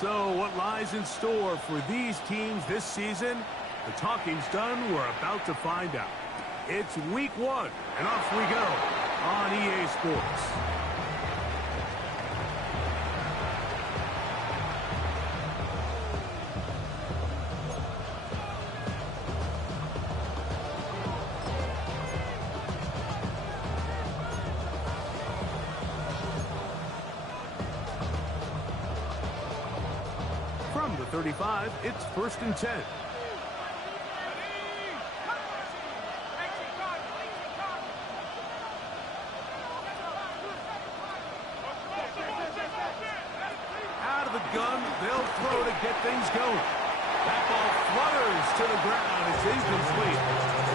So what lies in store for these teams this season? The talking's done. We're about to find out. It's week 1, and off we go on EA Sports. From the 35, it's 1st and 10. Out of the gun, they'll throw to get things going. That ball flutters to the ground. It's incomplete.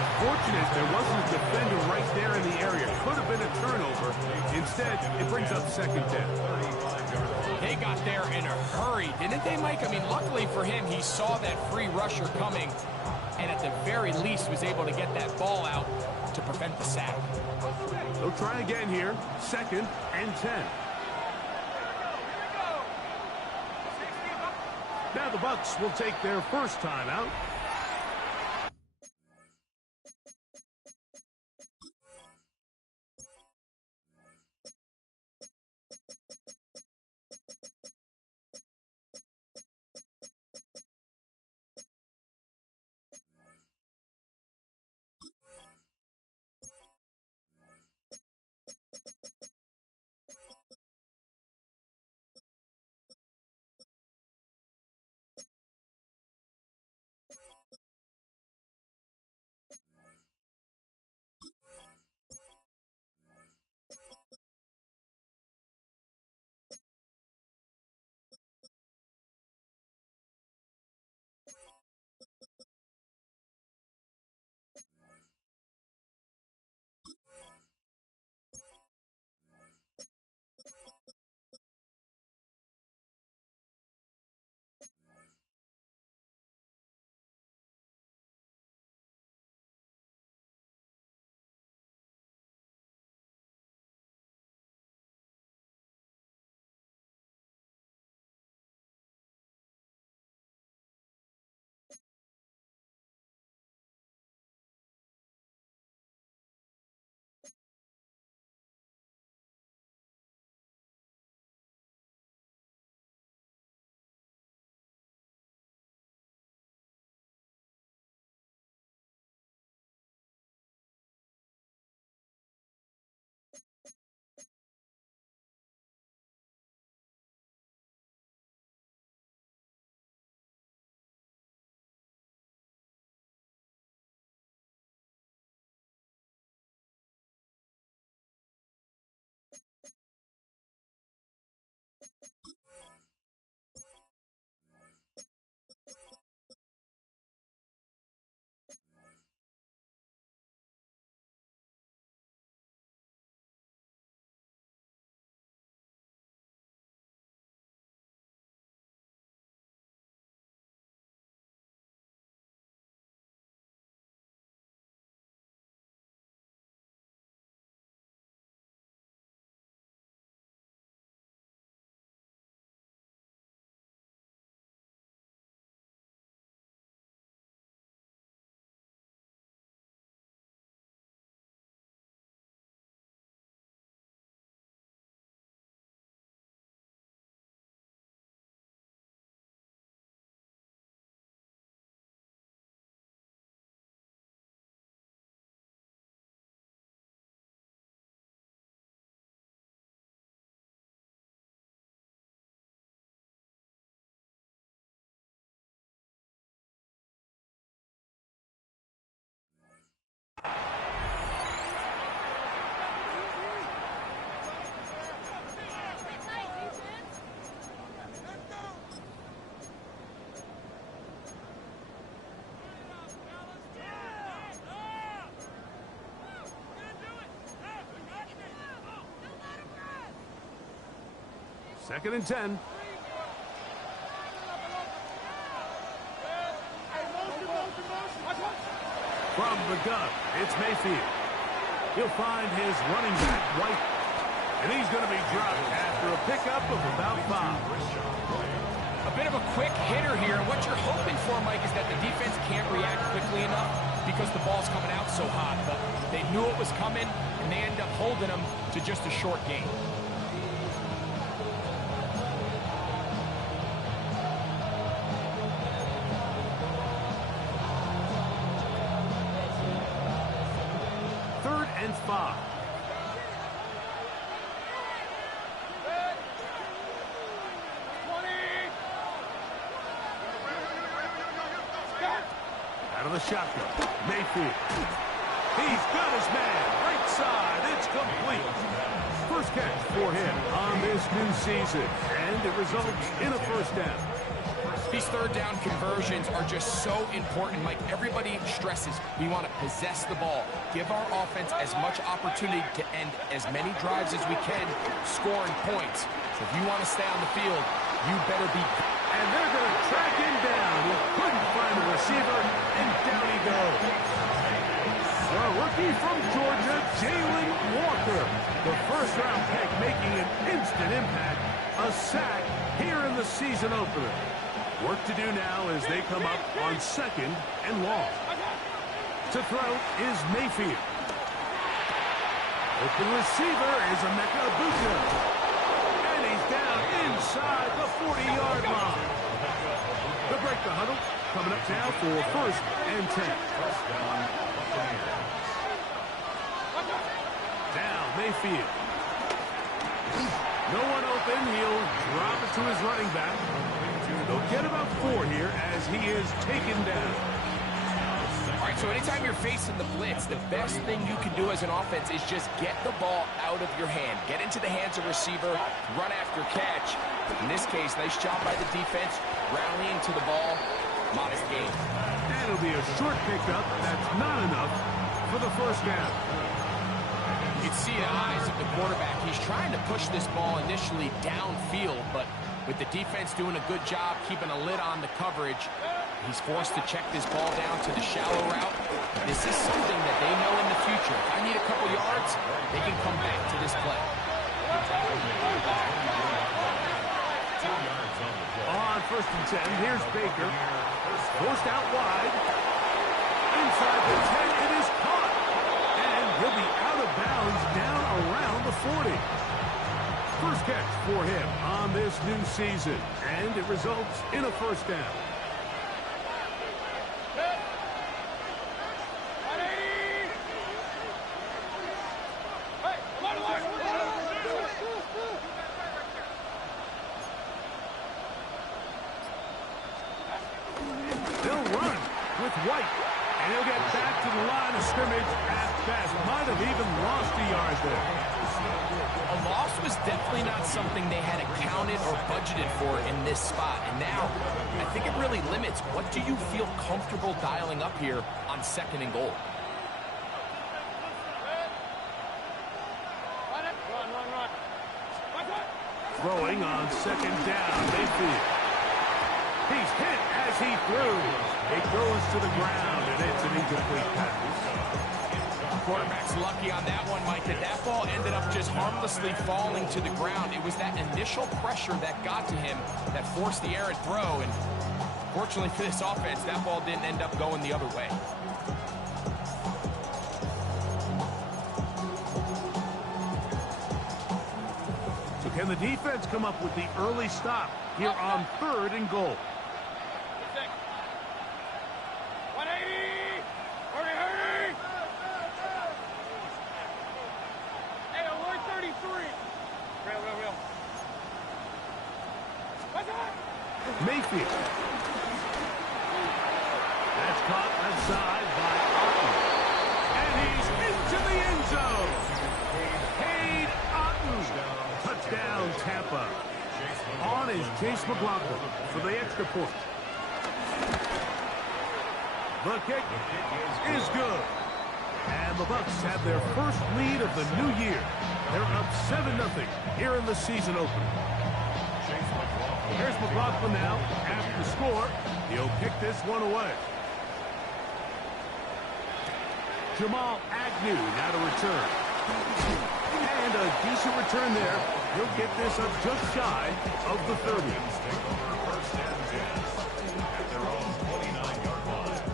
It's fortunate there wasn't a defender right there in the area. Could have been a turnover. Instead, it brings up 2nd down. They got there in a hurry, didn't they, Mike? I mean, luckily for him, he saw that free rusher coming and at the very least was able to get that ball out to prevent the sack. They'll try again here. 2nd and 10. Now the Bucs will take their first timeout. Second and 10. From the gun, it's Mayfield. He'll find his running back, White. And he's going to be dropped after a pickup of about 5. A bit of a quick hitter here, and what you're hoping for, Mike, is that the defense can't react quickly enough because the ball's coming out so hot. But they knew it was coming, and they end up holding them to just a short game. Third and 5. Out of the shotgun, Mayfield. He's got his man, right side, it's complete. First catch for him on this new season, and it results in a first down. These third down conversions are just so important, Mike. Everybody stresses we want to possess the ball, give our offense as much opportunity to end as many drives as we can, scoring points. So if you want to stay on the field, you better be. And they're going to track him down. He couldn't find the receiver, and down he goes. The rookie from Georgia, Jalen Walker. The first-round pick making an instant impact. A sack here in the season opener. Work to do now as they come up on second and long. To throw is Mayfield. Open receiver is Emeka Egbuka. And he's down inside the 40-yard line. To break the huddle, coming up now for first and 10. Now Mayfield. No one open. He'll drop it to his running back. They'll get about 4 here as he is taken down. All right, so anytime you're facing the blitz, the best thing you can do as an offense is just get the ball out of your hand. Get into the hands of receiver, run after catch. In this case, nice job by the defense, rallying to the ball. Modest gain. And it'll be a short pickup. That's not enough for the first down. You can see the eyes of the quarterback. He's trying to push this ball initially downfield, but with the defense doing a good job keeping a lid on the coverage, he's forced to check this ball down to the shallow route. This is something that they know in the future. If I need a couple yards, they can come back to this play. On first and 10, here's Baker. Forced out wide. Inside the 10, it is caught. And he'll be out of bounds down around the 40. First catch for him on this new season, and it results in a first down. They'll run with White, and he'll get back to the line of scrimmage at best. Might have even lost a yard there. A loss was definitely not something they had accounted or budgeted for in this spot. And now, I think it really limits what do you feel comfortable dialing up here on second and goal. Throwing on second down, Mayfield. He's hit as he throws. It goes to the ground, and it's an incomplete pass. Quarterback's lucky on that one, Mike, that ball ended up just harmlessly falling to the ground. It was that initial pressure that got to him that forced the errant throw, and fortunately for this offense, that ball didn't end up going the other way. So can the defense come up with the early stop here on third and goal? Mayfield. That's caught outside by Otten. And he's into the end zone. Cade Otten. Touchdown, Tampa. On is Chase McLaughlin for the extra point. The kick is good. And the Bucs have their first lead of the new year. They're up 7-0 here in the season opener. Here's McLaughlin now. After the score, he'll kick this one away. Jamal Agnew now to return. And And a decent return there. He'll get this up just shy of the 30. First and 10 at their own 29-yard line.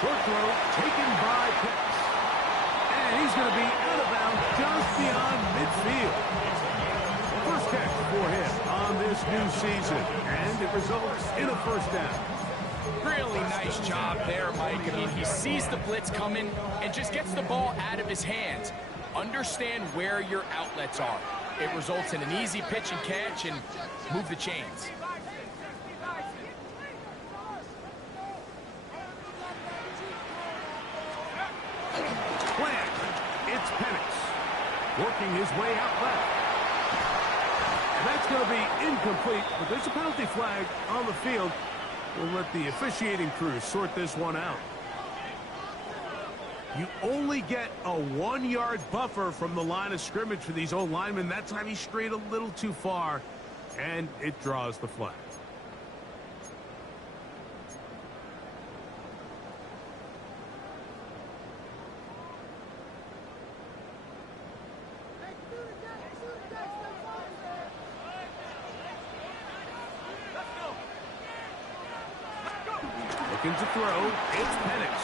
Short throw taken by Pitts. And he's going to be out of bounds just beyond midfield. First catch for him on this new season. And it results in a first down. Really nice job there, Mike. I mean, he sees the blitz coming and just gets the ball out of his hands. Understand where your outlets are. It results in an easy pitch and catch and move the chains. Working his way out left. And that's going to be incomplete, but there's a penalty flag on the field. We'll let the officiating crew sort this one out. You only get a 1-yard buffer from the line of scrimmage for these old linemen. That time he strayed a little too far, and it draws the flag. Looking to throw, it's Penix.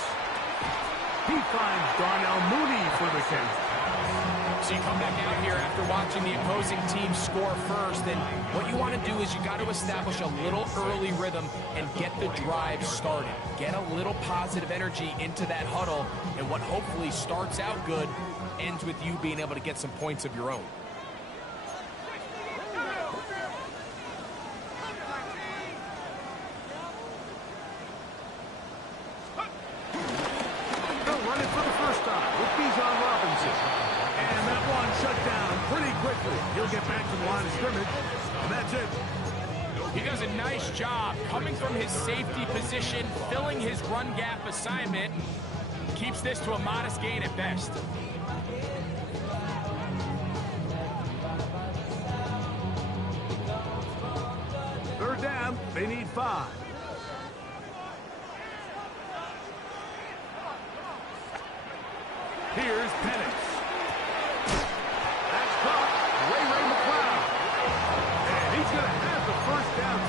He finds Darnell Mooney for the catch. So you come back out here after watching the opposing team score first, and what you want to do is you got to establish a little early rhythm and get the drive started. Get a little positive energy into that huddle, and what hopefully starts out good ends with you being able to get some points of your own. He'll get back to the line of scrimmage, and that's it. He does a nice job coming from his safety position, filling his run gap assignment, keeps this to a modest gain at best. Third down, they need 5. Here's Penix.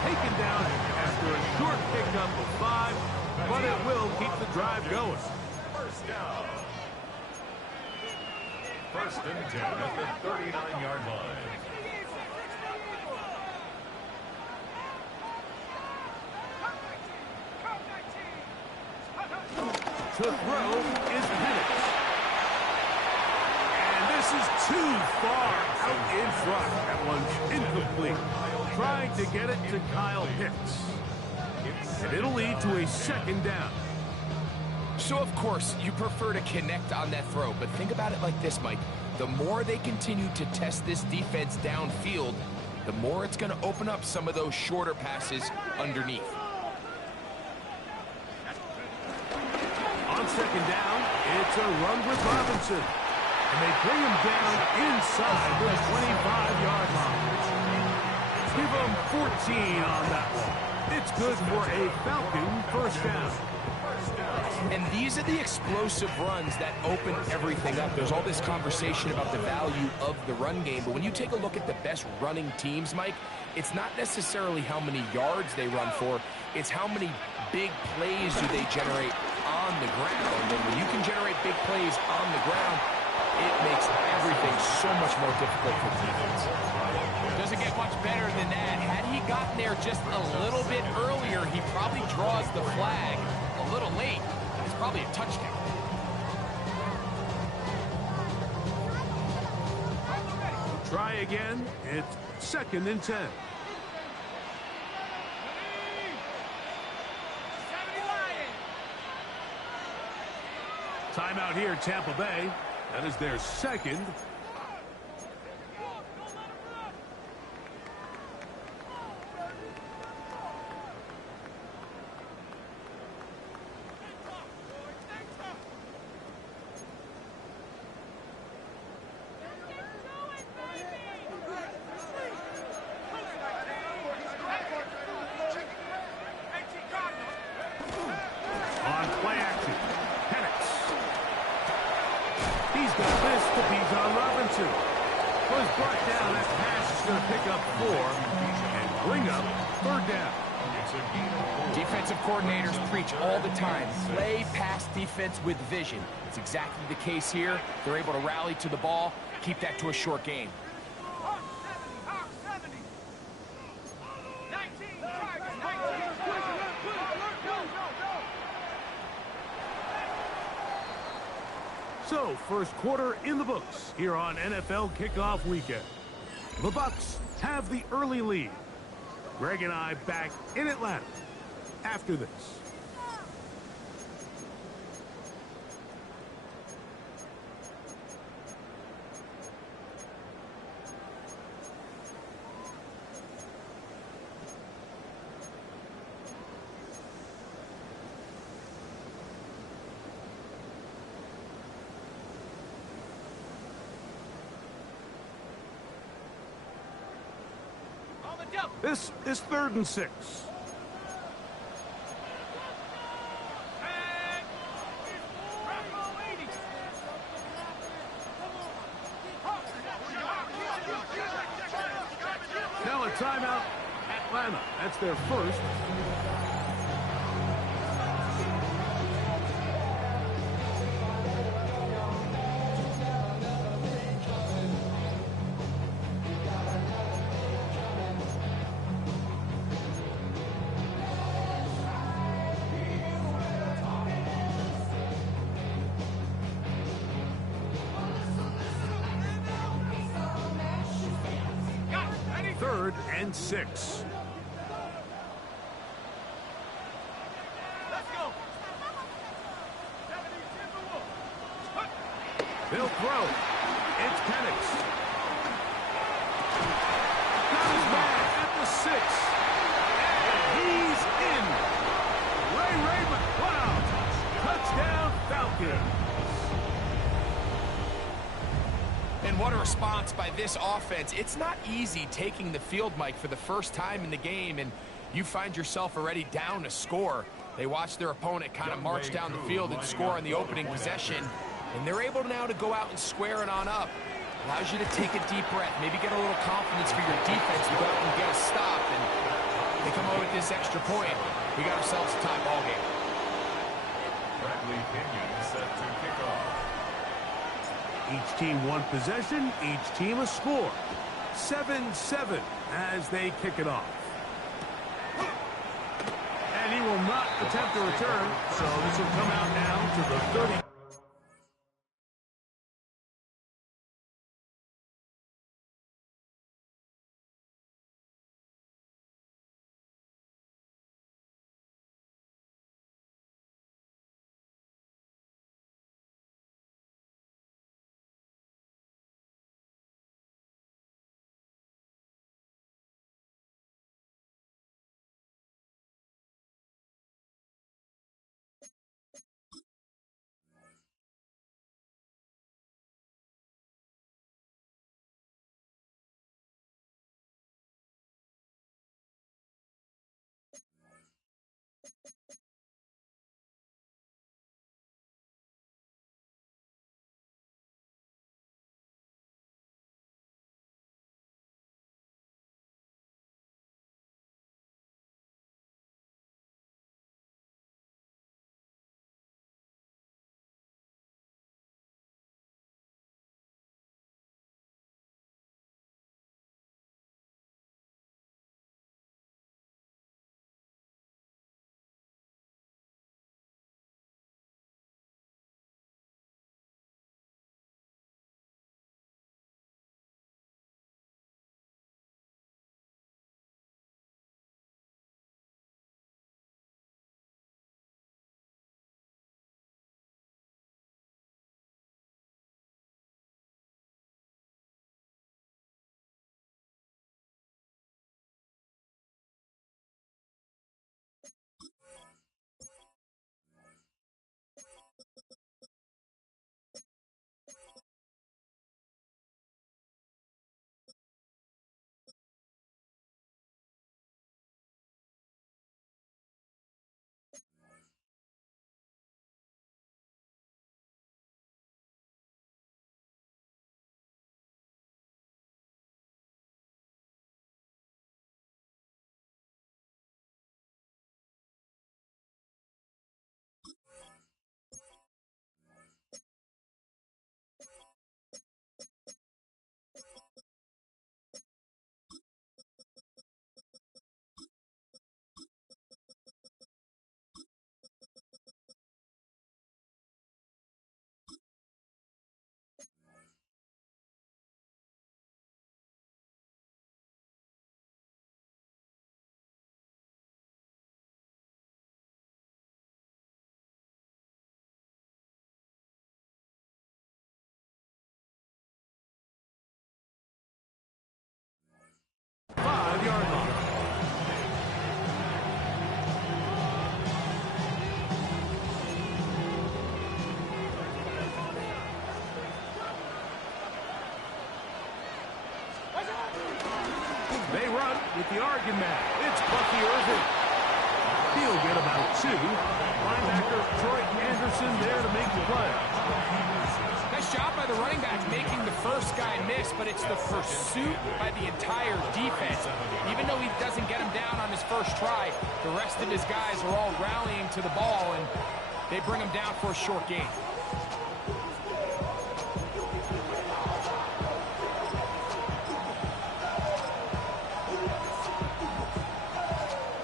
Taken down after a short pickup of 5, but it will keep the drive going. First down. First and 10 at the 39-yard line. To throw is Penix. And this is too far out in front. That one's incomplete. Trying to get it to Kyle Pitts. And it'll lead to a second down. So, of course, you prefer to connect on that throw, but think about it like this, Mike. The more they continue to test this defense downfield, the more it's going to open up some of those shorter passes underneath. On second down, it's a run with Robinson. And they bring him down inside the 25-yard line. Give him 14 on that one. It's good for a Falcon first down. And these are the explosive runs that open everything up. There's all this conversation about the value of the run game, but when you take a look at the best running teams, Mike, it's not necessarily how many yards they run for, it's how many big plays do they generate on the ground. And when you can generate big plays on the ground, it makes everything so much more difficult for the defense. Doesn't get much better than that. Had he gotten there just a little bit earlier, he probably draws the flag a little late. It's probably a touchdown. Try again. It's second and 10. Timeout here, Tampa Bay. That is their second. That's going to pick up 4 and bring up 3rd down. It's a gain of 4. Defensive coordinators preach all the time, play pass defense with vision. It's exactly the case here. They're able to rally to the ball, keep that to a short game. So, first quarter in the books here on NFL Kickoff Weekend. The Bucs have the early lead. Greg and I back in Atlanta after this. This is 3rd and 6. Now a timeout, Atlanta. That's their first. Third and 6. They'll throw. It's Penix. Got his man at the 6. And he's in. Ray McCloud. Touchdown Falcons. And what a response by this offense. It's not easy taking the field, Mike, for the first time in the game, and you find yourself already down a score. They watch their opponent kind of march down the field and score on the opening possession, and they're able now to go out and square it on up. Allows you to take a deep breath, maybe get a little confidence for your defense to go out and get a stop, and they come out with this extra point. We got ourselves a tie ball game. Bradley Pinion set to kick off. Each team one possession, each team a score. 7-7 as they kick it off. And he will not attempt a return, so this will come out now to the 30. They run with the argument. It's Bucky Irving. He'll get about 2. Linebacker Troy Anderson there to make the play. Nice job by the running back making the first guy miss, but it's the pursuit by the entire defense. Even though he doesn't get him down on his first try, the rest of his guys are all rallying to the ball, and they bring him down for a short gain.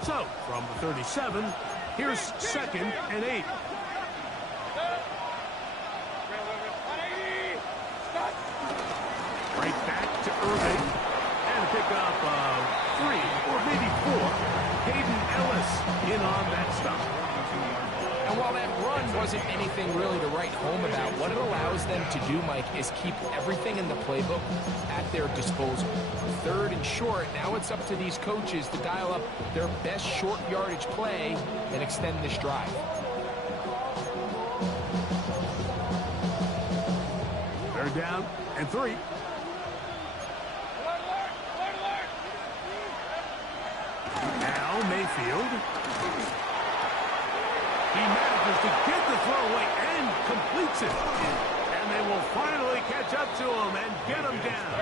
So, from the 37, here's 2nd and 8. Right back to Irving. And a pickup of 3 or maybe 4. Hayden Ellis in on that stop. And while that run wasn't anything really to write home about, what it allows them to do, Mike, is keep everything in the playbook at their disposal. 3rd and short, now it's up to these coaches to dial up their best short yardage play and extend this drive. 3rd down and 3. Now Mayfield. He manages to get the throw away and completes it. And they will finally catch up to him and get him down.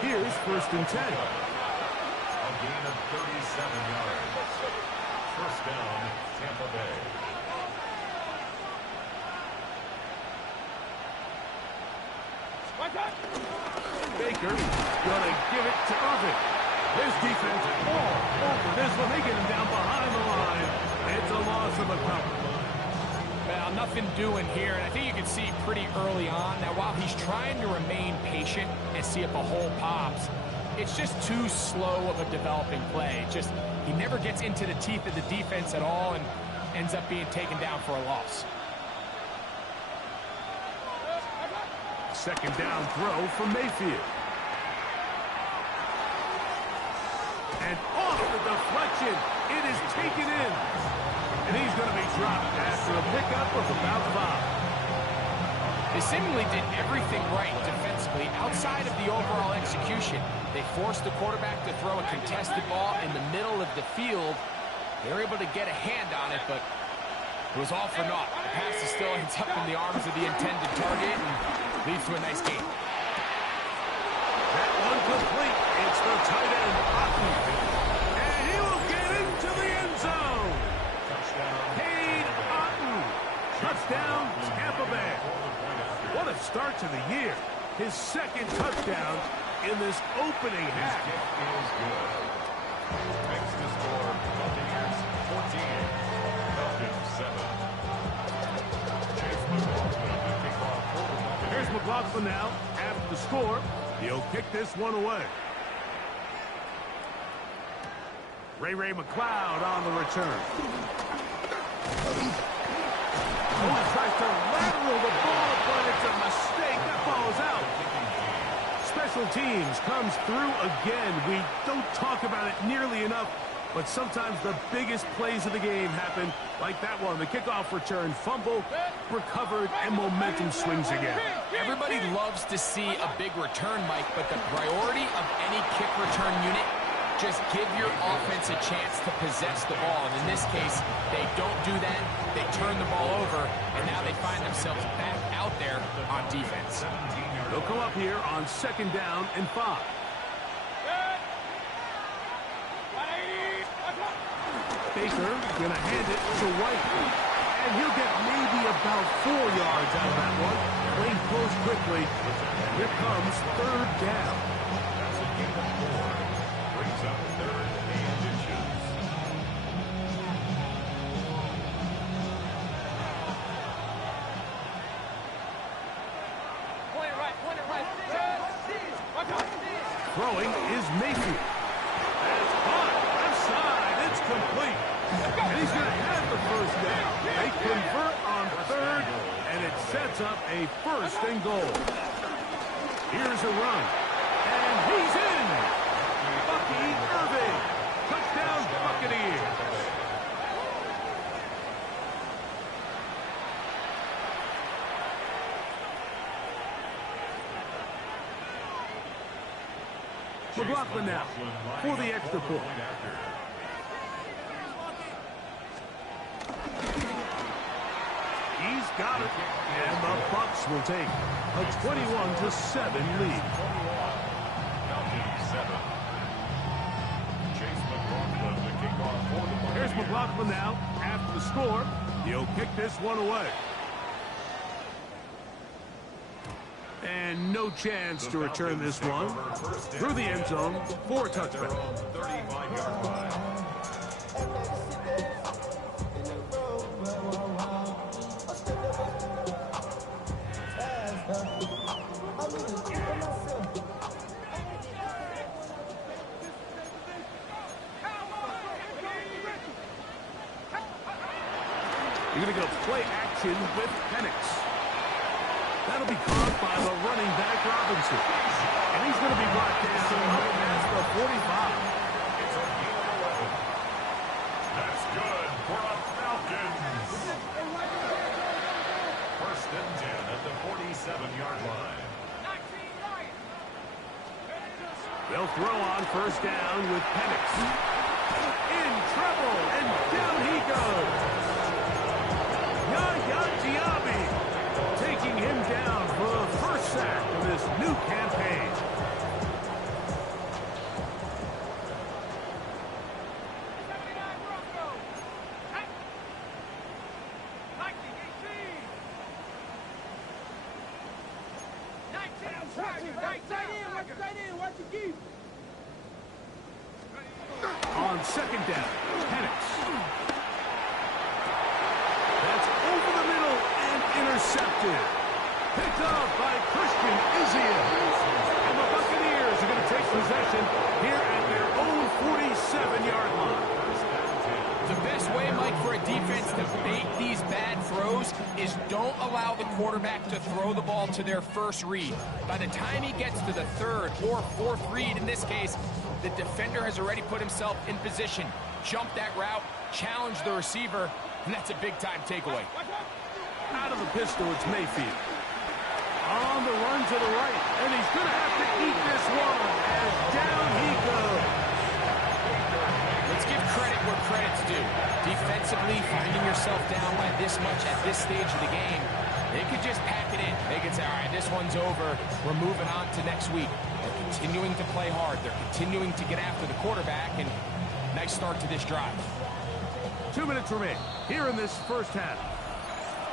Here's 1st and 10. A gain of 37 yards. 1st down, Tampa Bay. Baker gonna give it to Irving. His defense all over this one. They get him down behind the line. It's a loss of a couple. Well, nothing doing here, and I think you can see pretty early on that while he's trying to remain patient and see if a hole pops, it's just too slow of a developing play. He never gets into the teeth of the defense at all and ends up being taken down for a loss. 2nd down throw from Mayfield. And off the deflection. It is taken in. And he's going to be dropped after a pickup of about 5. They seemingly did everything right defensively outside of the overall execution. They forced the quarterback to throw a contested ball in the middle of the field. They were able to get a hand on it, but it was all for naught. The pass is still ends up in the arms of the intended target and leads to a nice game. That one complete. It's the tight end, Otten. And he will get into the end zone. Cade Otten. Touchdown, Tampa Bay. What a start to the year. His 2nd touchdown in this opening half. Is good. Makes the score Buccaneers 14, Falcons 7. Chase McLaughlin to kick off for the Buccaneers. Here's McLaughlin now after the score. He'll kick this one away. Ray McLeod on the return. Oh, tries to lateral the ball, but it's a mistake. That ball is out. Special teams comes through again. We don't talk about it nearly enough, but sometimes the biggest plays of the game happen like that one. The kickoff return, fumble, recovered, and momentum swings again. Everybody loves to see a big return, Mike, but the priority of any kick return unit, just give your offense a chance to possess the ball. And in this case, they don't do that. They turn the ball over, and now they find themselves back out there on defense. They'll come up here on 2nd down and 5. Baker gonna hand it to White. And he'll get maybe about 4 yards out of that one. Playing close quickly. Here comes 3rd down. That's a gain of 4. Brings up 3rd and inches. Throwing is Mayfield. That's caught. Left side. It's complete. And he's going to have the 1st down. They convert on 3rd, and it sets up a 1st and goal. Here's a run. And he's in. Bucky Irving. Touchdown, Buccaneers. McLaughlin now for the extra point. He's got it. And the Bucs will take a 21-7 lead. Here's McLaughlin now after the score. He'll kick this one away. And no chance to return this one through the end zone for a touchback. You're going to go play action with Penix. That'll be caught by the running back Robinson. And he's going to be brought down up past the 45. It's a gain of 11. That's good for the Falcons. First and 10 at the 47-yard line. They'll throw on first down with Penix. In trouble, and down he goes. Taking him down for the first sack of this new campaign. On second down, Penix. That's over the middle and intercepted. Picked off by Christian Izia. And the Buccaneers are going to take possession here at their own 47-yard line. The best way, Mike, for a defense to bait these bad throws is don't allow the quarterback to throw the ball to their first read. By the time he gets to the third or fourth read, in this case, the defender has already put himself in position, jumped that route, challenged the receiver, and that's a big-time takeaway. Out of the pistol, it's Mayfield. On the run to the right, and he's going to have to eat this one as down he goes. Let's give credit where credit's due. Defensively, finding yourself down by this much at this stage of the game, they could just pack it in. They could say, all right, this one's over. We're moving on to next week. They're continuing to play hard. They're continuing to get after the quarterback, and nice start to this drive. 2 minutes remain here in this first half.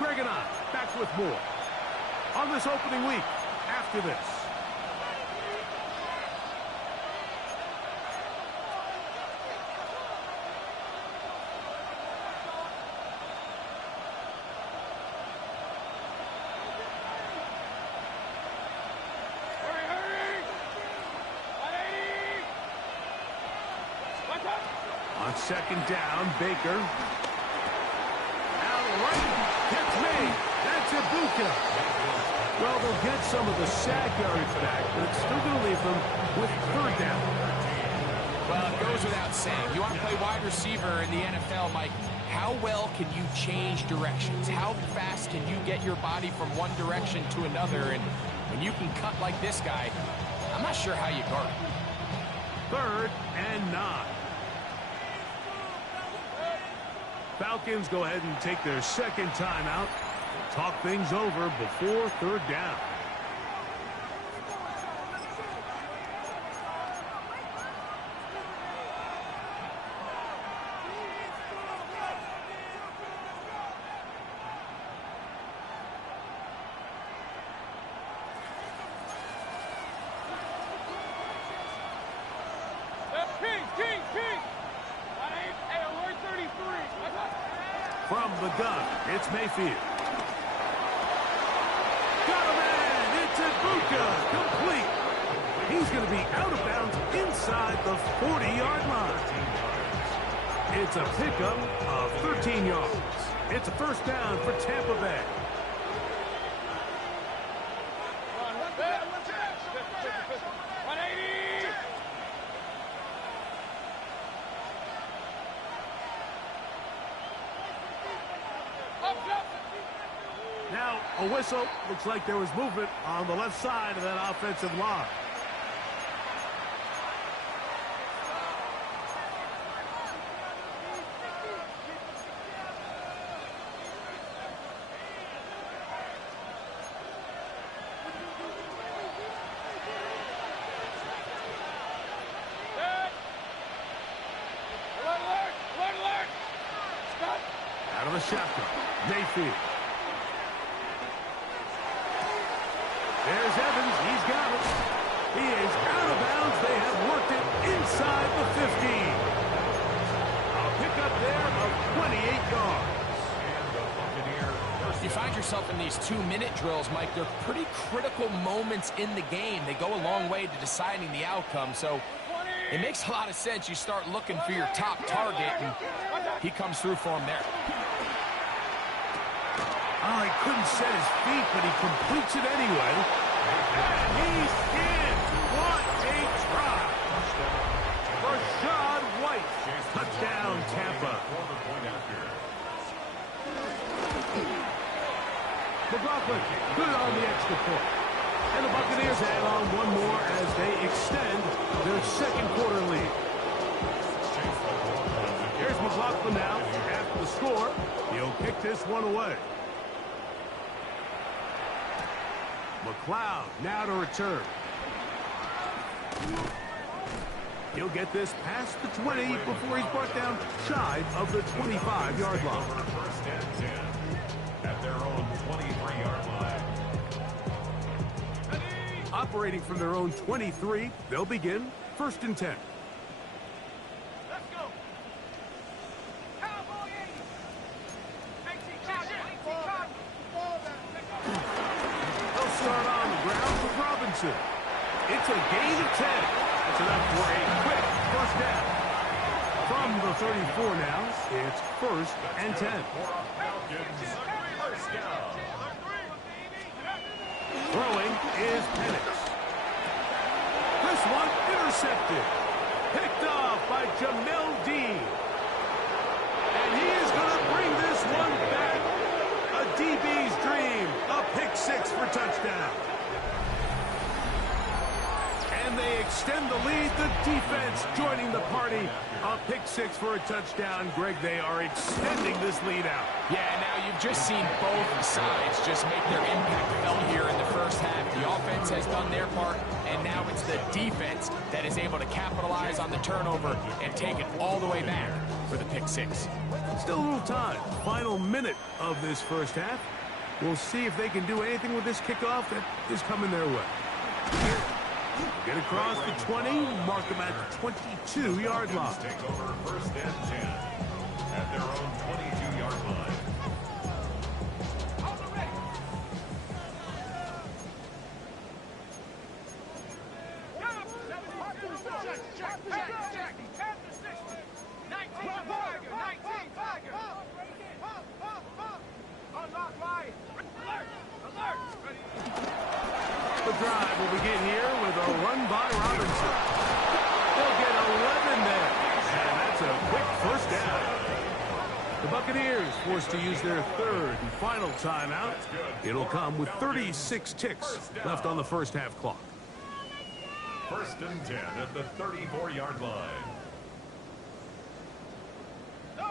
Greg and I back with more on this opening week after this. On second down, Baker. Out right, gets made. That's Ibuka. Well, they'll get some of the sack yards back, but it's still going to leave them with third down. Well, it goes without saying. You want to play wide receiver in the NFL, Mike. How well can you change directions? How fast can you get your body from one direction to another? And when you can cut like this guy, I'm not sure how you guard it. 3rd and 9. Falcons go ahead and take their second timeout. Talk things over before third down. From the gun, it's Mayfield. Got a man, it's Ibuka, complete. He's going to be out of bounds inside the 40-yard line. It's a pickup of 13 yards. It's a first down for Tampa Bay. Now, a whistle. Looks like there was movement on the left side of that offensive line. shotgun. Mayfield. There's Evans. He's got it. He is out of bounds. They have worked it inside the 15. A pickup there of 28 yards. You find yourself in these 2-minute drills, Mike. They're pretty critical moments in the game. They go a long way to deciding the outcome. So it makes a lot of sense. You start looking for your top target, and he comes through for him there. Oh, he couldn't set his feet, but he completes it anyway. And he's in. What a try. Rashad White. Touchdown, Tampa. McLaughlin, good on the extra point. And the Buccaneers add on one more as they extend their second quarter lead. Here's McLaughlin now. After the score, he'll kick this one away. McLeod now to return. He'll get this past the 20 before he's brought down shy of the 25-yard line. First and 10 at their own 23-yard line. Operating from their own 23, they'll begin first and 10. Let's go. Cowboy 80. They'll start on the ground with Robinson. It's a gain of 10. That's enough for a quick first down. From the 34 now, it's first and 10. Throwing is Penix. This one intercepted. Picked off by Jamel Dean. And he is going to bring this one back. A DB's dream. A pick six for touchdown. And they extend the lead. The defense joining the party. A pick six for a touchdown. Greg, they are extending this lead out. Yeah, now you've just seen both sides just make their impact felt here in the first half. The offense has done their part, and now it's the defense that is able to capitalize on the turnover and take it all the way back for the pick six. Still a little time. Final minute of this first half. We'll see if they can do anything with this kickoff that is coming their way. Get across the 20, mark them at the 22-yard line. Take over first and 10 at their own 22-yard line. The drive will begin here with a run by Robinson. They'll get 11 there. And that's a quick first down. The Buccaneers forced to use their third and final timeout. It'll come with 36 ticks left on the first half clock. First and 10 at the 34-yard line. On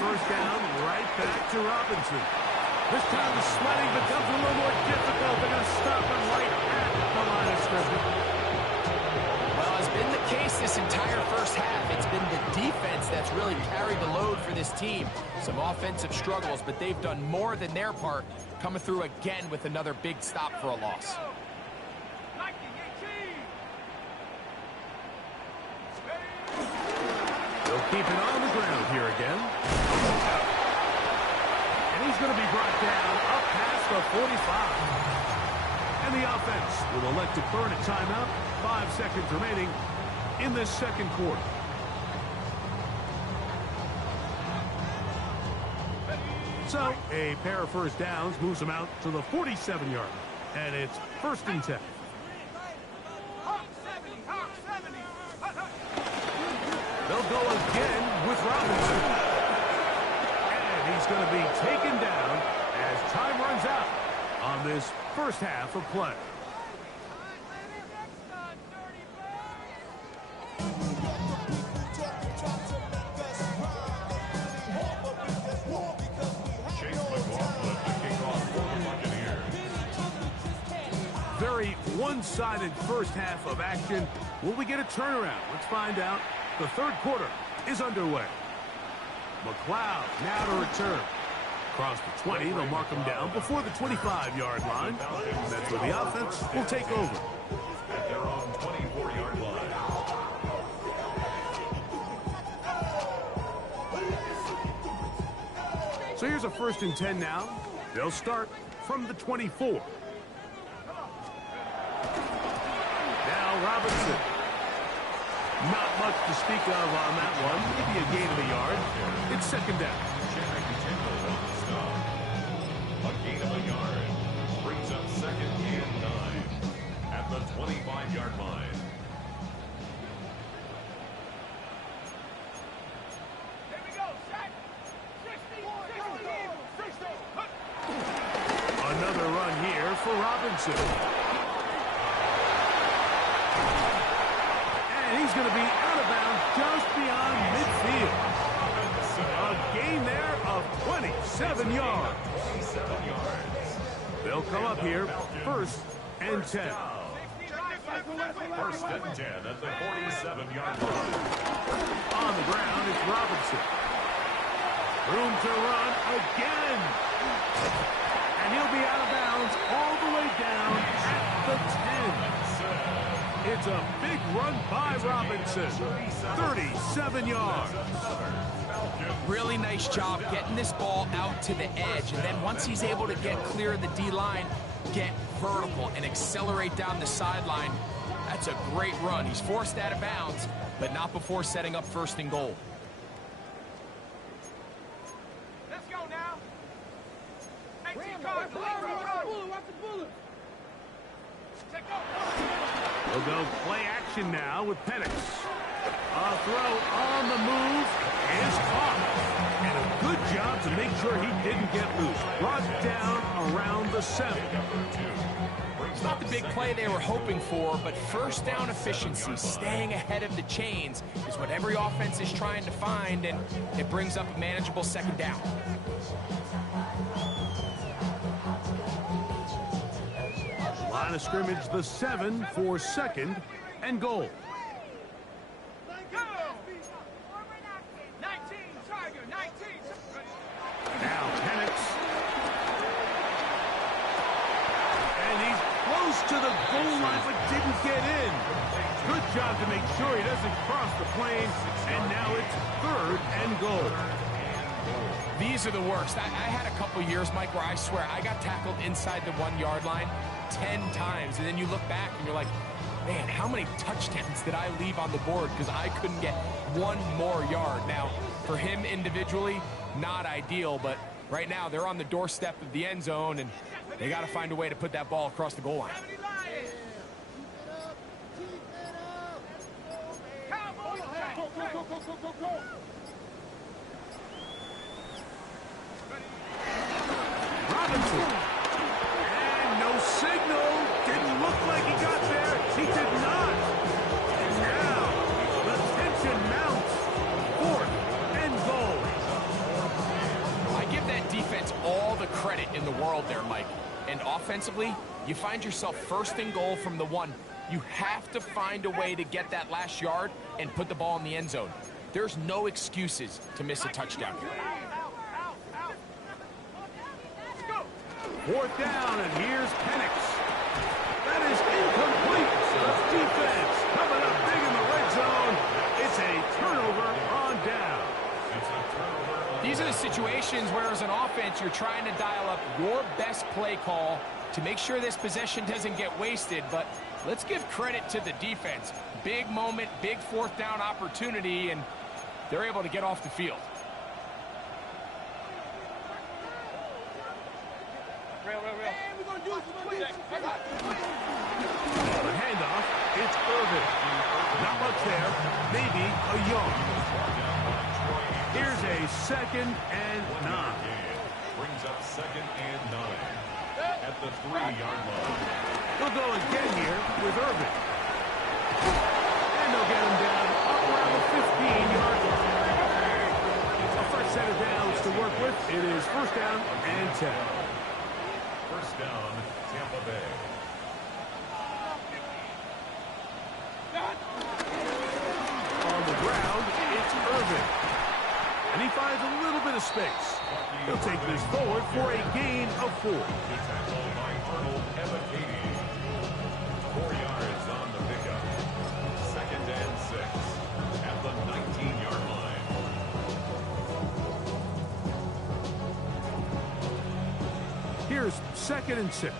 first down, right back to Robinson. This time the sledding becomes a little more difficult. They're going to stop him right at the line of scrimmage. Well, has been the case this entire first half. It's been the defense that's really carried the load for this team. Some offensive struggles, but they've done more than their part, coming through again with another big stop for a loss. They'll keep it on the ground here again. And he's going to be brought down up past the 45. And the offense will elect to burn a timeout. 5 seconds remaining in this second quarter. So, a pair of first downs moves them out to the 47-yard line. And it's first and 10. They'll go again with Robinson. And he's going to be taken down as time runs out on this first half of play. Very one-sided first half of action. Will we get a turnaround? Let's find out. The third quarter is underway. McLeod now to return. Across the 20, they'll mark him down before the 25-yard line. That's where the offense will take over. At their own 24-yard line. So here's a 1st and 10 now. They'll start from the 24. Now Robinson. Not much to speak of on that one. Maybe a gain of a yard. It's 2nd down. A gain of a yard. Brings up 2nd and 9. At the 25-yard line. Here we go, set. 60. Another run here for Robinson. And he's going to be out of bounds just beyond midfield. A gain there of 27 yards. 27 yards. They'll come up here 1st and 10. 1st and 10 at the 47-yard line. On the ground is Robinson. Room to run again. And he'll be out of bounds all the way down at the 10. It's a big run by Robinson. 37 yards. Really nice job getting this ball out to the edge. And then once he's able to get clear of the D-line, get vertical and accelerate down the sideline. That's a great run. He's forced out of bounds, but not before setting up 1st and goal. Let's go now. 18 cards. Watch the bullet. Take over. We'll go play action now with Penix. A throw on the move is caught. And a good job to make sure he didn't get loose. Brought down around the 7. It's not the big play they were hoping for, but 1st down efficiency, staying ahead of the chains, is what every offense is trying to find, and it brings up a manageable 2nd down. Line of scrimmage, the 7 for 2nd and goal. 19, Tiger, 19. Now Penix. And he's close to the goal line, but didn't get in. Good job to make sure he doesn't cross the plane. And now it's 3rd and goal. These are the worst. I had a couple years, Mike, where I swear I got tackled inside the 1-yard line 10 times. And then you look back and you're like, man, how many touchdowns did I leave on the board because I couldn't get 1 more yard? Now, for him individually, not ideal, but right now they're on the doorstep of the end zone, and they got to find a way to put that ball across the goal line. Go. Robinson. And no signal. Didn't look like he got there. He did not. And now the tension mounts. 4th and goal. I give that defense all the credit in the world there, Mike. And offensively, you find yourself 1st and goal from the 1. You have to find a way to get that last yard and put the ball in the end zone. There's no excuses to miss a touchdown here. 4th down, and here's Penix. That is incomplete. The defense coming up big in the red zone. It's a turnover on down. These are the situations where, as an offense, you're trying to dial up your best play call to make sure this possession doesn't get wasted. But let's give credit to the defense. Big moment, big 4th down opportunity, and they're able to get off the field. The handoff, it's Irvin. Not much there, maybe a yard. Here's a 2nd and 9. Brings up 2nd and 9 at the 3-yard line. They'll go again here with Irvin. And they'll get him down up around the 15-yard line. A fresh set of downs to work with. It is 1st down and 10. 1st down, Tampa Bay. On the ground, it's Irvin. And he finds a little bit of space. He'll take this forward for a gain of 4. Tackle by Arnold Ebiketie. 4 yards on the pickup. 2nd and 6 at the 19-yard line. Here's 2nd and 6.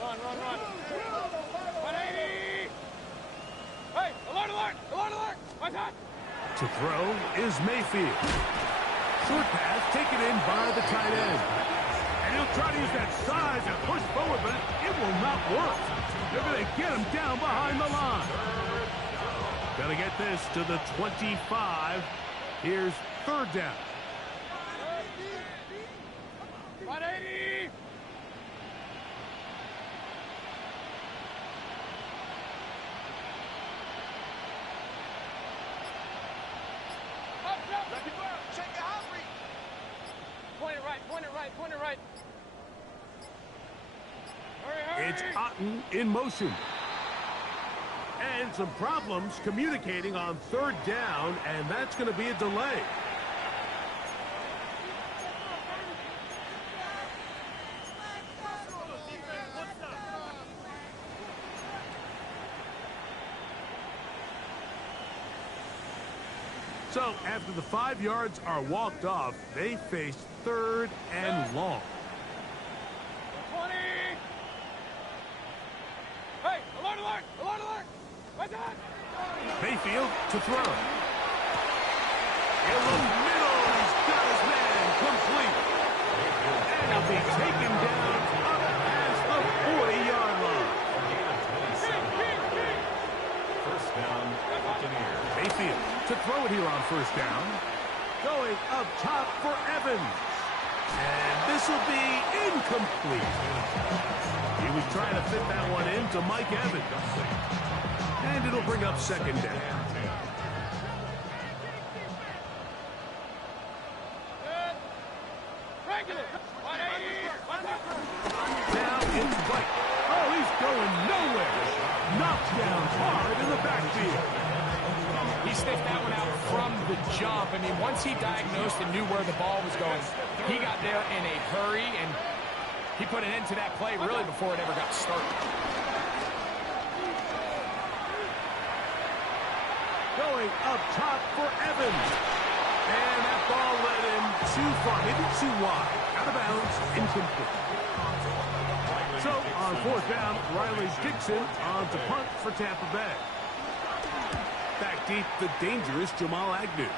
Run. 180. Hey, alert. What's that? To throw is Mayfield. Short pass taken in by the tight end. And he'll try to use that size and push forward, but it will not work. They're going to get him down behind the line. Going to get this to the 25. Here's 3rd down. 180. Check your hungry. Point it right. Hurry. It's Otten in motion. And some problems communicating on 3rd down, and that's going to be a delay. So, after the 5 yards are walked off, they face 3rd and long. 20. Hey, alert. What's that? Mayfield to throw. In the middle, he's got his man complete. And he'll be taken down up past the 40-yard line. First down, Buccaneers. Mayfield to throw it here on 1st down. Going up top for Evans. And this will be incomplete. He was trying to fit that one into Mike Evans. And it'll bring up 2nd down. Regular. 180. Now it's White. Oh, he's going nowhere. Knocked down hard in the backfield. He sniffed that one out from the jump. I mean, once he diagnosed and knew where the ball was going, he got there in a hurry, and he put an end to that play really before it ever got started. Going up top for Evans. And that ball led him too far, maybe too wide. Out of bounds, incomplete. So, on 4th down, Riley Dixon on to punt for Tampa Bay. Back deep, the dangerous Jamal Agnew.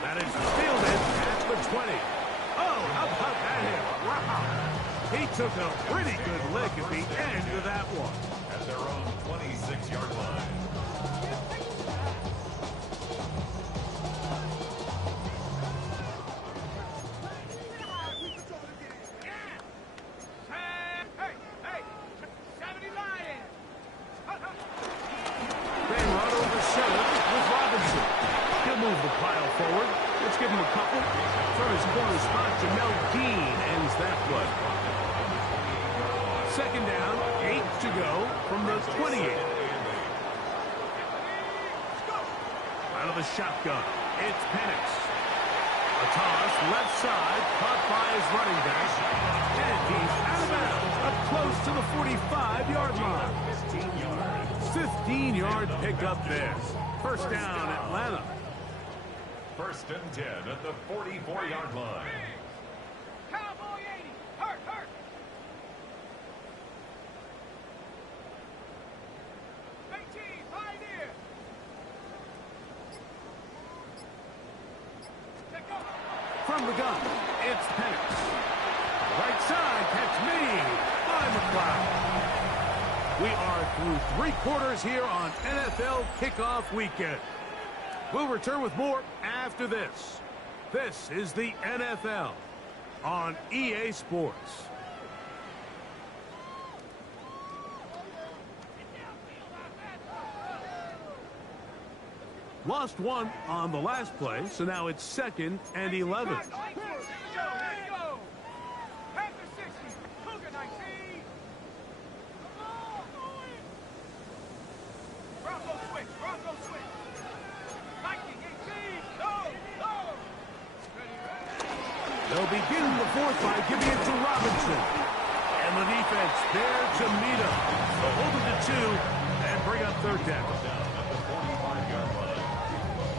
That is fielded at the 20. Oh, how about that hit? Wow. He took a pretty good lick at the end of that one. At their own 26-yard line. Hey, 70 Lions. Van Rod over center with Robinson. He'll move the pile forward. Let's give him a couple. From his corner spot, Jamel Dean ends that play. 2nd down, 8 to go from the 28. Out of the shotgun, it's Penix. A toss, left side, caught by his running back. And he's out of bounds, up close to the 45-yard line. 15-yard pickup there. 1st down, Atlanta. 1st and 10 at the 44-yard line. Cowboy 80. Hurt. 18, Pioneer. Take off. From the gun, it's Penix. Right side, catch made by McLeod. We are through 3 quarters here on NFL Kickoff Weekend. We'll return with more after this. This is the NFL on EA Sports. Lost one on the last play, so now it's 2nd and 11. Here we go. Panther 60. Cougar 19. Bronco switch. begin the fourth by giving it to Robinson. And the defense there to meet him. So hold it to 2 and bring up third down. Down at the 45-yard line.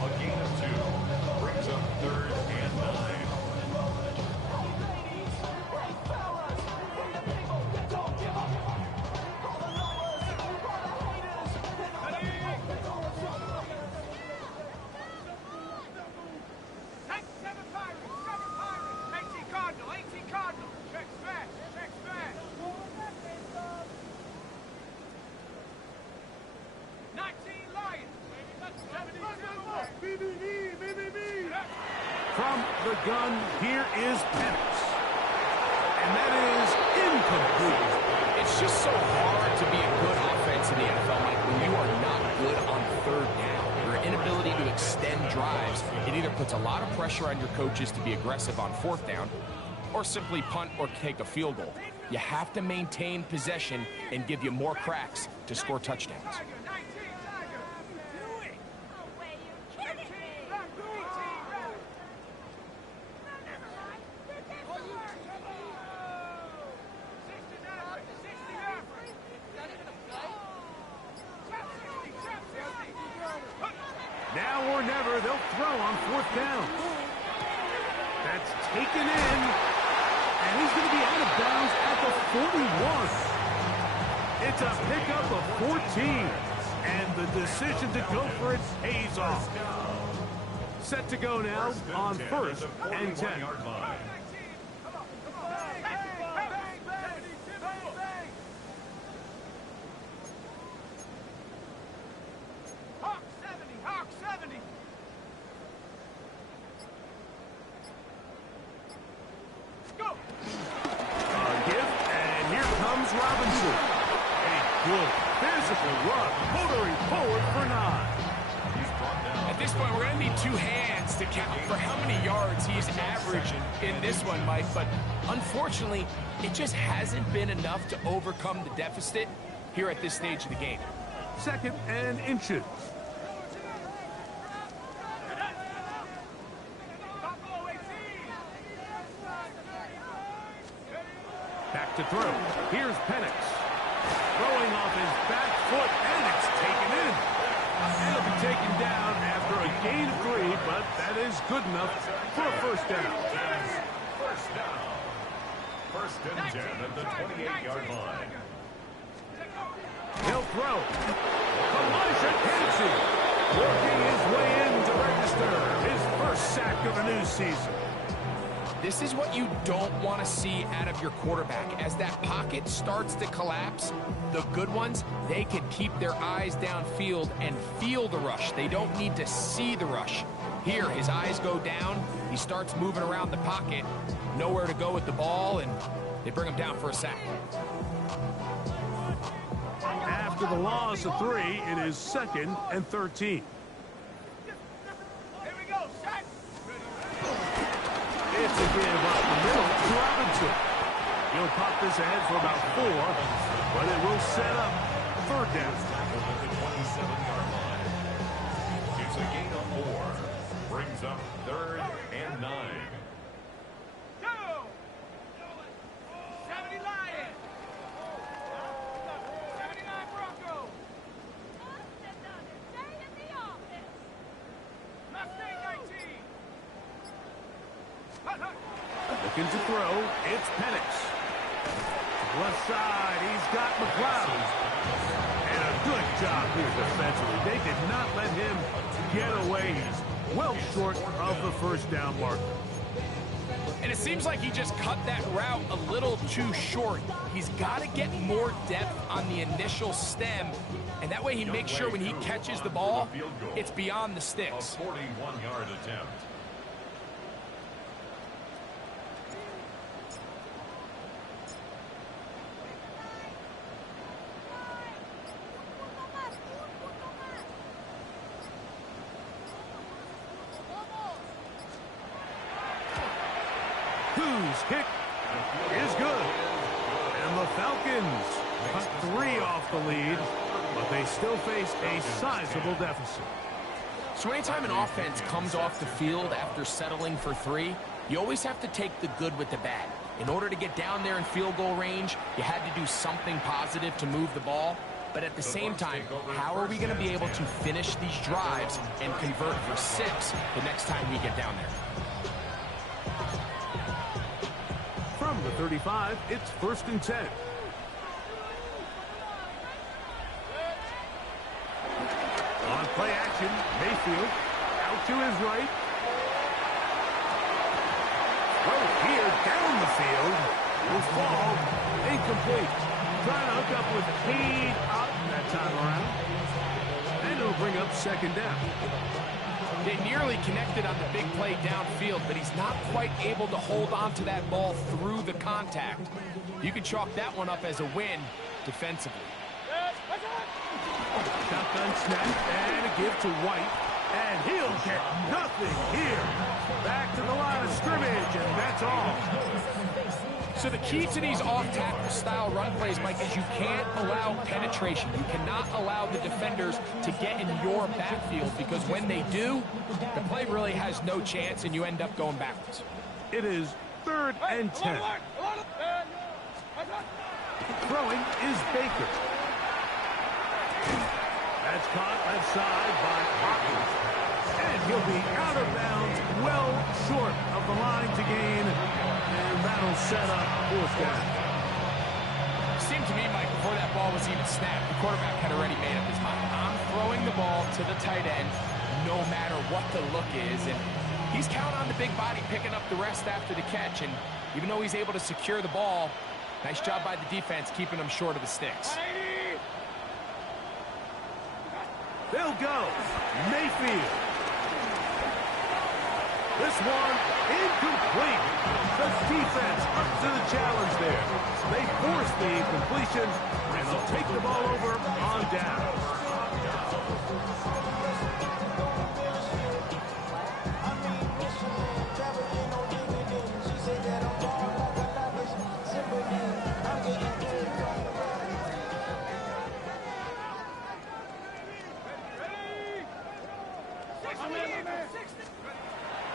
A gain of 2 brings up third and 9. From the gun, here is Penix. And that is incomplete. It's just so hard to be a good offense in the NFL, Mike, when you are not good on third down. Your inability to extend drives, it either puts a lot of pressure on your coaches to be aggressive on fourth down, or simply punt or take a field goal. You have to maintain possession and give you more cracks to score touchdowns. Now or never, they'll throw on fourth down. That's taken in. And he's going to be out of bounds at the 41. It's a pickup of 14. And the decision to go for it pays off. Set to go now on first and 10. Robinson. A good physical run, motoring forward for 9. At this point, we're going to need 2 hands to count for how many yards he's averaging in this one, Mike. But unfortunately, it just hasn't been enough to overcome the deficit here at this stage of the game. Second and inches. Back to throw. Here's Penix. Throwing off his back foot, and it's taken in. It'll be taken down after a gain of 3, but that is good enough for a first down. First down. First and 10 at the 28-yard line. He'll throw. Elijah Casey working his way in to register his first sack of the new season. This is what you don't want to see out of your quarterback. As that pocket starts to collapse, the good ones, they can keep their eyes downfield and feel the rush. They don't need to see the rush. Here, his eyes go down. He starts moving around the pocket. Nowhere to go with the ball, and they bring him down for a sack. After the loss of 3, it is second and 13. It's a give up the middle to Robinson. He'll pop this ahead for about 4, but it will set up third down. At the 27-yard line. It's a gain of 4. Brings up third and 9. Go! 70 Lions! 79 Broncos! Mustang 19! Looking to throw, it's Penix. Left side, he's got McLeod. And a good job here defensively. They did not let him get away. He's well short of the first down marker. And it seems like he just cut that route a little too short. He's got to get more depth on the initial stem, and that way he makes sure when he catches the ball, it's beyond the sticks. A 41-yard attempt. Whose kick is good. And the Falcons cut 3 off the lead, but they still face a sizable deficit. So anytime an offense comes off the field after settling for 3, You always have to take the good with the bad. In order to get down there in field goal range, you had to do something positive to move the ball. But at the same time, how are we going to be able to finish these drives and convert for 6 the next time we get down there? From the 35, it's 1st and 10. On play action, Mayfield out to his right. Throw here down the field. Will fall. Incomplete. Trying to hook up with Cade up that time around. And it'll bring up 2nd down. They nearly connected on the big play downfield, but he's not quite able to hold on to that ball through the contact. You can chalk that one up as a win defensively. Shotgun snap and a give to White. And he'll get nothing here. Back to the line of scrimmage, and that's all. So the key to these off-tackle style run plays, Mike, is you can't allow penetration. You cannot allow the defenders to get in your backfield, because when they do, the play really has no chance, and you end up going backwards. It is 3rd and 10. Throwing is Baker. That's caught left side by Hopkins. And he'll be out of bounds, well short of the line to gain. And that'll set up 4th down. Seemed to me, Mike, before that ball was even snapped, the quarterback had already made up his mind. I'm throwing the ball to the tight end no matter what the look is. And he's counting on the big body picking up the rest after the catch. And even though he's able to secure the ball, nice job by the defense keeping him short of the sticks. They'll go. Mayfield. This one incomplete. The defense up to the challenge there. They force the incompletion, and they'll take the ball over on down.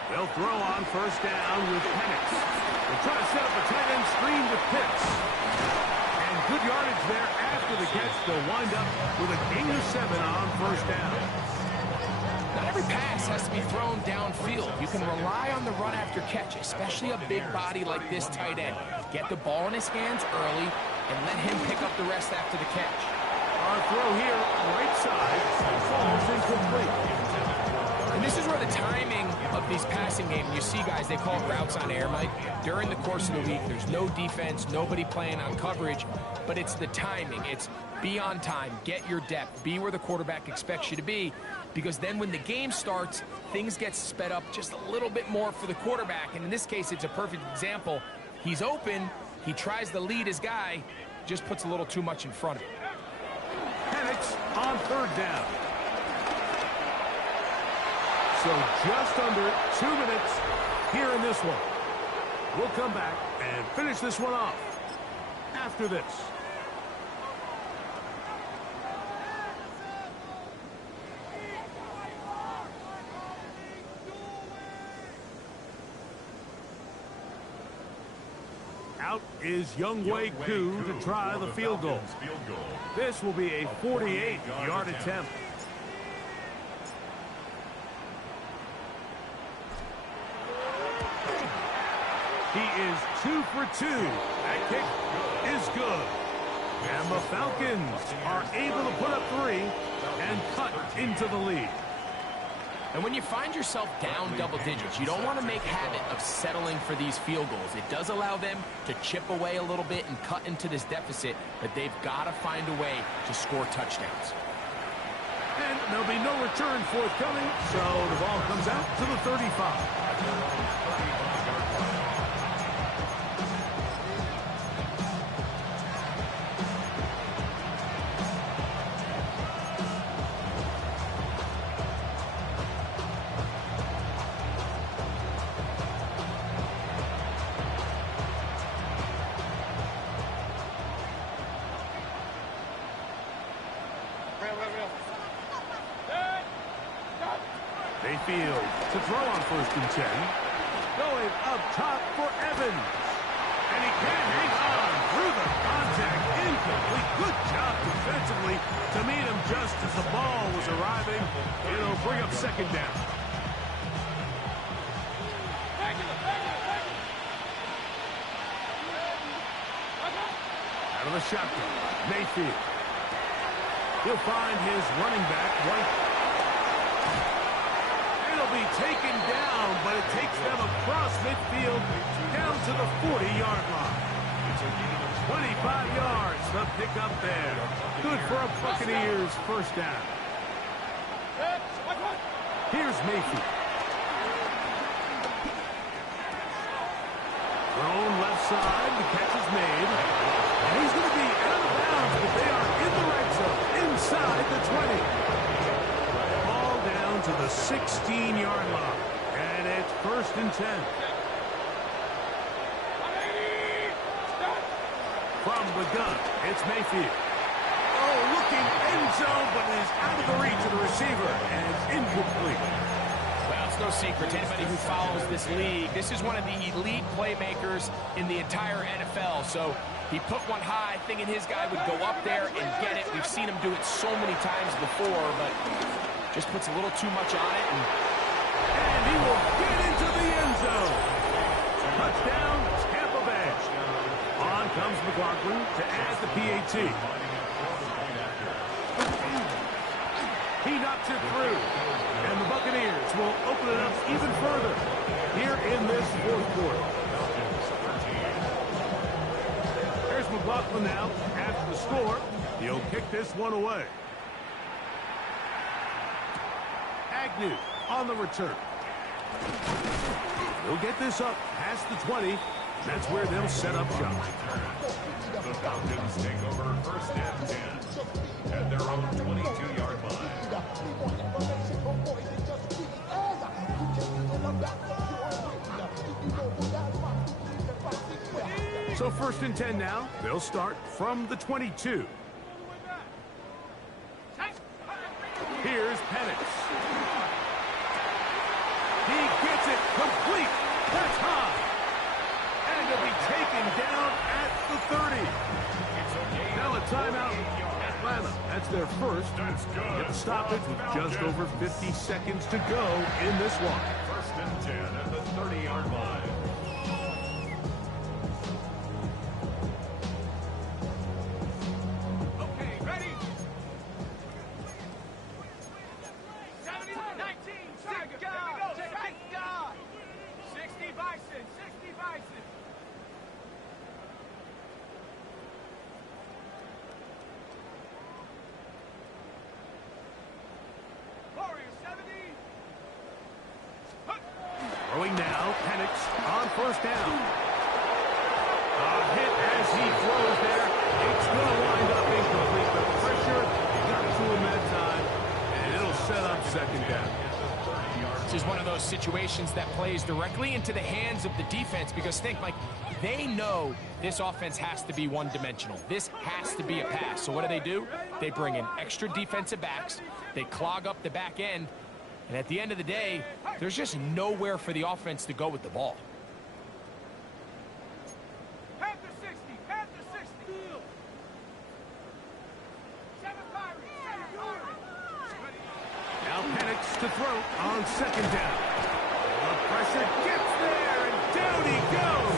They'll throw on 1st down with Penix. They'll try to set up a tight end screen with Pitts. And good yardage there after the catch. They'll wind up with a gain of 7 on 1st down. Not every pass has to be thrown downfield. You can rely on the run after catch, especially a big body like this tight end. Get the ball in his hands early and let him pick up the rest after the catch. Our throw here, right side, falls incomplete. And this is where the timing of these passing games, you see guys, they call routes on air, Mike. During the course of the week, there's no defense, nobody playing on coverage, but it's the timing. It's be on time, get your depth, be where the quarterback expects you to be, because then when the game starts, things get sped up just a little bit more for the quarterback. And in this case, it's a perfect example. He's open, he tries to lead his guy, just puts a little too much in front of him. Penix on 3rd down. So just under 2 minutes here in this one. We'll come back and finish this one off after this. Out is Younghoe Koo to try the field goal. This will be a 48-yard attempt. He is 2 for 2. That kick is good. And the Falcons are able to put up 3 and cut into the lead. And when you find yourself down double digits, you don't want to make habit of settling for these field goals. It does allow them to chip away a little bit and cut into this deficit, but they've got to find a way to score touchdowns. And there'll be no return forthcoming, so the ball comes out to the 35. Mayfield to throw on 1st and 10. Going up top for Evans. And he can't hang on through the contact. Incomplete. Good job defensively to meet him just as the ball was arriving. It'll bring up second down. Out of the shotgun, Mayfield. He'll find his running back, White. It'll be taken down, but it takes them across midfield down to the 40-yard line. 25 yards, the pickup there. Good for a Buccaneers first down. Here's Mayfield. Thrown left side, the catch is made. And he's going to be out of bounds, but they are in the red zone, inside the 20. Ball down to the 16-yard line. And it's 1st and 10. From the gun, it's Mayfield. Oh, looking end zone, but it is out of the reach of the receiver, and it's incomplete. Well, it's no secret to anybody who follows this league. This is one of the elite playmakers in the entire NFL. So he put one high, thinking his guy would go up there and get it. We've seen him do it so many times before, but just puts a little too much on it. And he will get into the end zone. Touchdown, Tampa Bay. On comes McLaughlin to add the PAT. He knocks it through. And the Buccaneers will open it up even further here in this 4th quarter. There's McLaughlin now after the score. He'll kick this one away. Agnew on the return. He'll get this up past the 20. That's where they'll set up shop. The Falcons take over 1st and 10 at their own 22-yard line. So 1st and 10 now. They'll start from the 22. Here's Penix. He gets it complete. That's high. And he'll be taken down at the 30. Now a timeout. Atlanta. That's their first. That's good. Get the stoppage with just over 50 seconds to go in this one. 1st and 10 at the 30-yard line. Okay, ready? 70, 19, second guard, second guard. 60 Bison, 60 Bison. Warriors, 70. Throwing now, Penix on 1st down. A hit as he throws there. It's going to wind up incomplete. The pressure got to him that time, and it'll set up 2nd down. This is one of those situations that plays directly into the hands of the defense because think, like, they know this offense has to be one-dimensional. This has to be a pass. So what do? They bring in extra defensive backs. They clog up the back end. And at the end of the day, there's just nowhere for the offense to go with the ball. Panther 60, Panther 60. 7 Pirates, 7 Pirates. Now Penix to throw on 2nd down. The pressure gets there, and down he goes.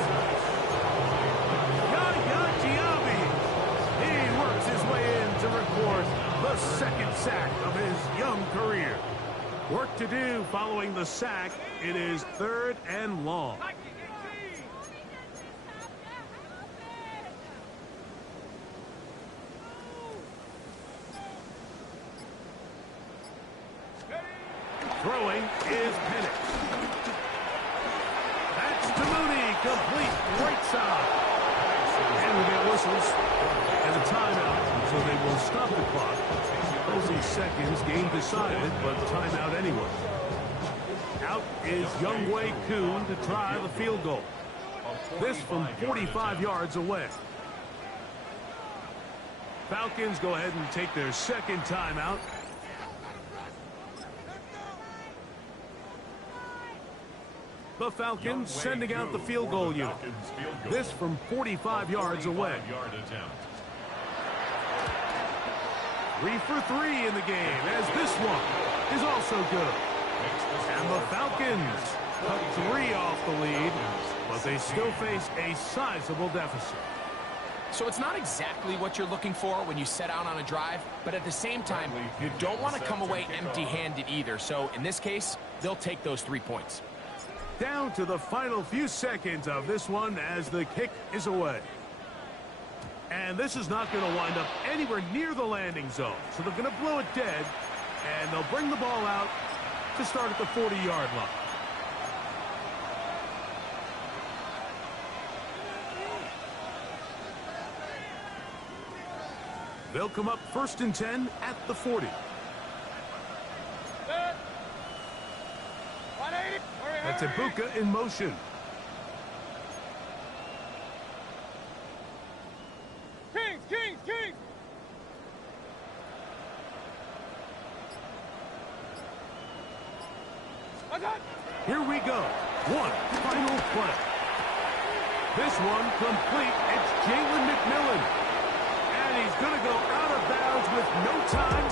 Yaya Diaby. He works his way in to record the 2nd sack of his young career. Work to do following the sack. It is 3rd and long. Throwing is Penix. That's to Mooney, complete right side. And we get whistles and a timeout, so they will stop the clock. Closing seconds, game decided, but timeout anyway. Out is Younghoe Koo to try the field goal. This from 45 yards away. Falcons go ahead and take their 2nd timeout. The Falcons sending out the field goal unit. This from 45 yards away. 3 for 3 in the game, as this one is also good. And the Falcons cut 3 off the lead, but they still face a sizable deficit. So it's not exactly what you're looking for when you set out on a drive, but at the same time, you don't want to come away empty-handed either. So in this case, they'll take those 3 points. Down to the final few seconds of this one as the kick is away. And this is not going to wind up anywhere near the landing zone. So they're going to blow it dead, and they'll bring the ball out to start at the 40-yard line. They'll come up 1st and 10 at the 40. That's Ibuka in motion. Kings! Here we go. One final play. This one complete. It's Jalen McMillan. And he's going to go out of bounds with no time